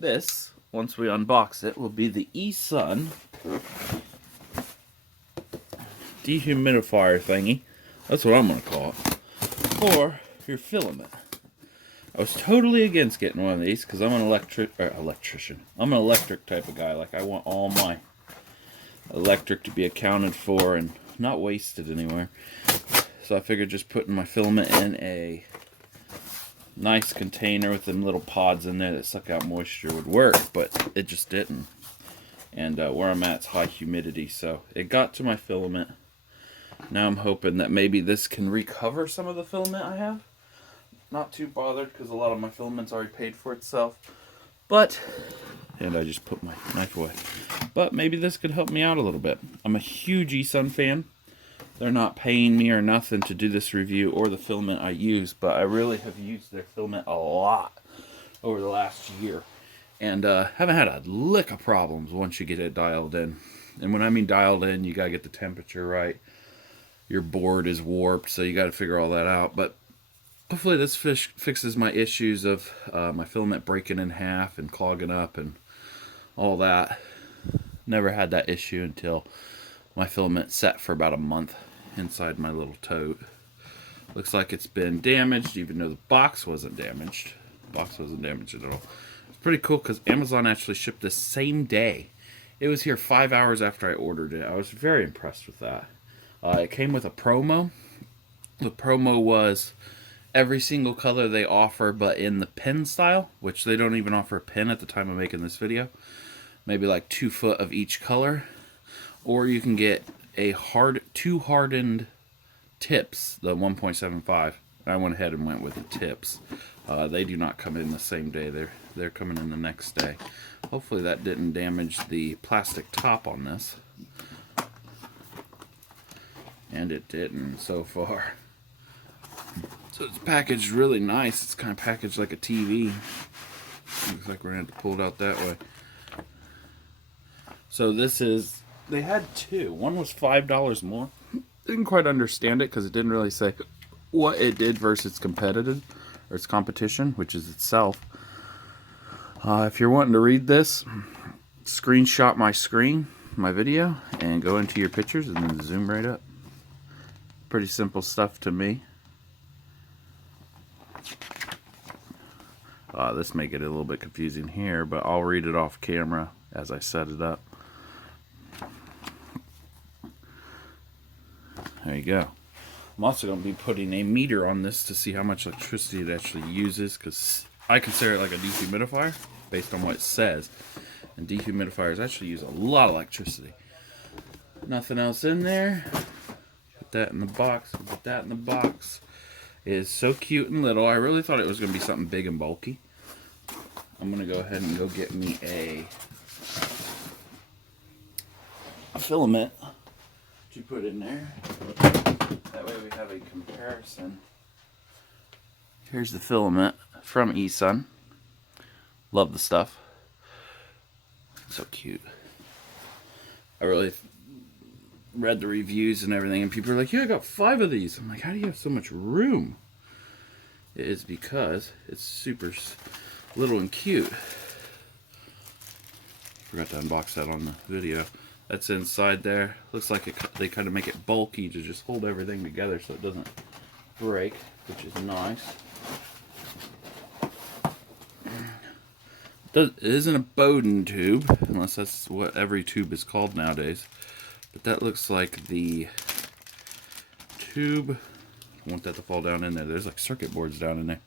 this, once we unbox it, will be the eSUN dehumidifier thingy. That's what I'm going to call it. For your filament. I was totally against getting one of these because I'm an electrician. I'm an electric type of guy. Like, I want all my electric to be accounted for and not wasted anywhere. So I figured just putting my filament in a nice container with them little pods in there that suck out moisture would work, but it just didn't. And where I'm at is high humidity, so it got to my filament. Now I'm hoping that maybe this can recover some of the filament I have. Not too bothered because a lot of my filament's already paid for itself. But, and I just put my knife away. But maybe this could help me out a little bit. I'm a huge eSUN fan. They're not paying me or nothing to do this review or the filament I use, but I really have used their filament a lot over the last year. And haven't had a lick of problems once you get it dialed in. And when I mean dialed in, you gotta get the temperature right. Your board is warped, so you gotta figure all that out. But hopefully this fixes my issues of my filament breaking in half and clogging up and all that. Never had that issue until my filament sat for about a month inside my little tote. Looks like it's been damaged, even though the box wasn't damaged. The box wasn't damaged at all. It's pretty cool because Amazon actually shipped the same day. It was here 5 hours after I ordered it. I was very impressed with that. It came with a promo. The promo was every single color they offer, but in the pen style, which they don't even offer a pen at the time of making this video. Maybe like 2 foot of each color. Or you can get a two hardened tips, the 1.75. I went ahead and went with the tips. They do not come in the same day. They're coming in the next day. Hopefully that didn't damage the plastic top on this. And it didn't so far. So it's packaged really nice. It's kind of packaged like a TV. Looks like we're going to have to pull it out that way. So this is, they had two. One was $5 more. Didn't quite understand it because it didn't really say what it did versus its competitive or its competition, which is itself. If you're wanting to read this, screenshot my screen, my video, and go into your pictures and then zoom right up. Pretty simple stuff to me. This may get a little bit confusing here, but I'll read it off camera as I set it up. There you go. I'm also going to be putting a meter on this to see how much electricity it actually uses, because I consider it like a dehumidifier based on what it says. And dehumidifiers actually use a lot of electricity. Nothing else in there. Put that in the box. Put that in the box. It is so cute and little. I really thought it was going to be something big and bulky. I'm going to go ahead and go get me a filament to put in there. That way we have a comparison. Here's the filament from eSUN. Love the stuff. So cute. I really read the reviews and everything, and people are like, yeah, I got 5 of these. I'm like, how do you have so much room? It is because it's super little and cute. Forgot to unbox that on the video. That's inside there. Looks like they kind of make it bulky to just hold everything together so it doesn't break, which is nice. It isn't a Bowden tube, unless that's what every tube is called nowadays. But that looks like the tube. I want that to fall down in there. There's like circuit boards down in there.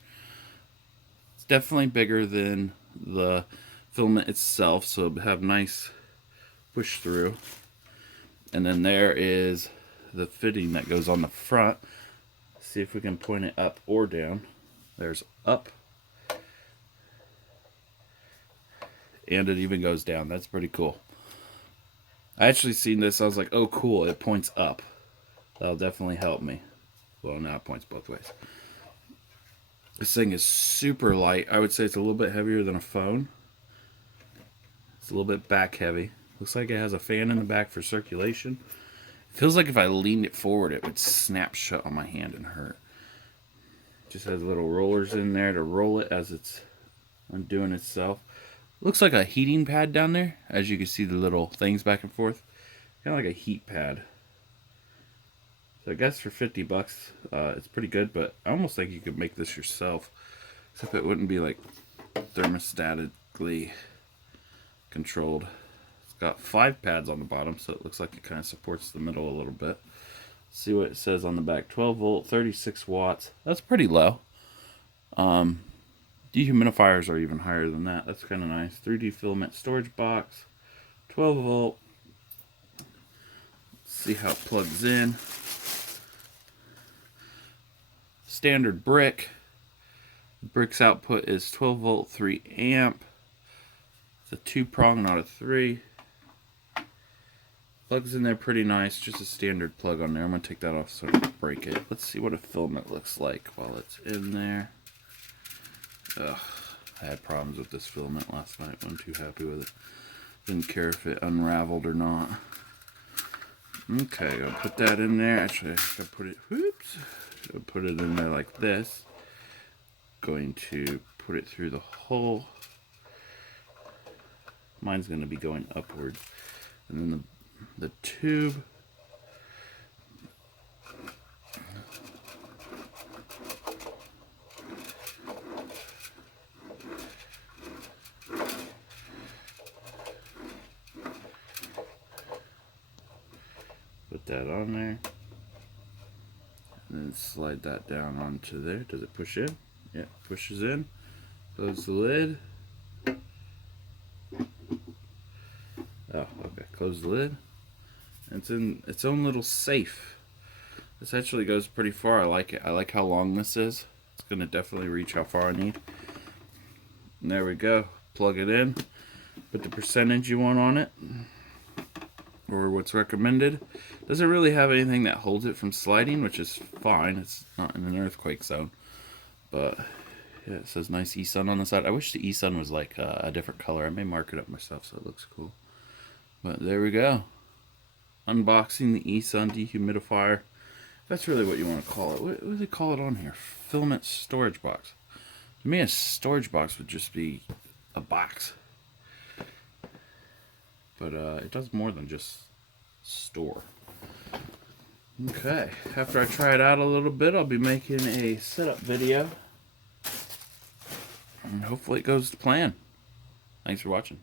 It's definitely bigger than the filament itself, so it'll have nice push through. And then there is the fitting that goes on the front. See if we can point it up or down. There's up. And it even goes down. That's pretty cool. I actually seen this. I was like, oh cool, it points up. That'll definitely help me. Well, now it points both ways. This thing is super light. I would say it's a little bit heavier than a phone. It's a little bit back heavy. Looks like it has a fan in the back for circulation. It feels like if I leaned it forward, it would snap shut on my hand and hurt. Just has little rollers in there to roll it as it's undoing itself. Looks like a heating pad down there. As you can see the little things back and forth. Kind of like a heat pad. So I guess for 50 bucks, it's pretty good, but I almost think you could make this yourself. Except it wouldn't be like thermostatically controlled. It's got 5 pads on the bottom, so it looks like it kind of supports the middle a little bit. Let's see what it says on the back. 12 volt, 36 watts. That's pretty low. Dehumidifiers are even higher than that. That's kind of nice. 3D filament storage box. 12 volt. Let's see how it plugs in. Standard brick. Brick's output is 12 volt, 3 amp. It's a 2-prong, not a 3. Plugs in there pretty nice. Just a standard plug on there. I'm going to take that off so I don't break it. Let's see what a filament looks like while it's in there. Ugh, I had problems with this filament last night. Wasn't too happy with it. Didn't care if it unraveled or not. Okay, gonna put that in there. Actually, I gotta put it. Whoops. Gonna put it in there like this. Going to put it through the hole. Mine's gonna be going upward, and then the tube. Put that on there, and then slide that down onto there. Does it push in? Yeah, pushes in. Close the lid. Oh, okay. Close the lid. And it's in its own little safe. This actually goes pretty far. I like it. I like how long this is. It's gonna definitely reach how far I need. And there we go. Plug it in. Put the percentage you want on it, or what's recommended. Doesn't really have anything that holds it from sliding, which is fine. It's not in an earthquake zone. But yeah, it says nice eSUN on the side. I wish the eSUN was like a different color. I may mark it up myself so it looks cool. But there we go. Unboxing the eSUN dehumidifier. That's really what you want to call it. What do they call it on here? Filament storage box. To me, a storage box would just be a box. But it does more than just store. Okay, after I try it out a little bit, I'll be making a setup video. And hopefully it goes to plan. Thanks for watching.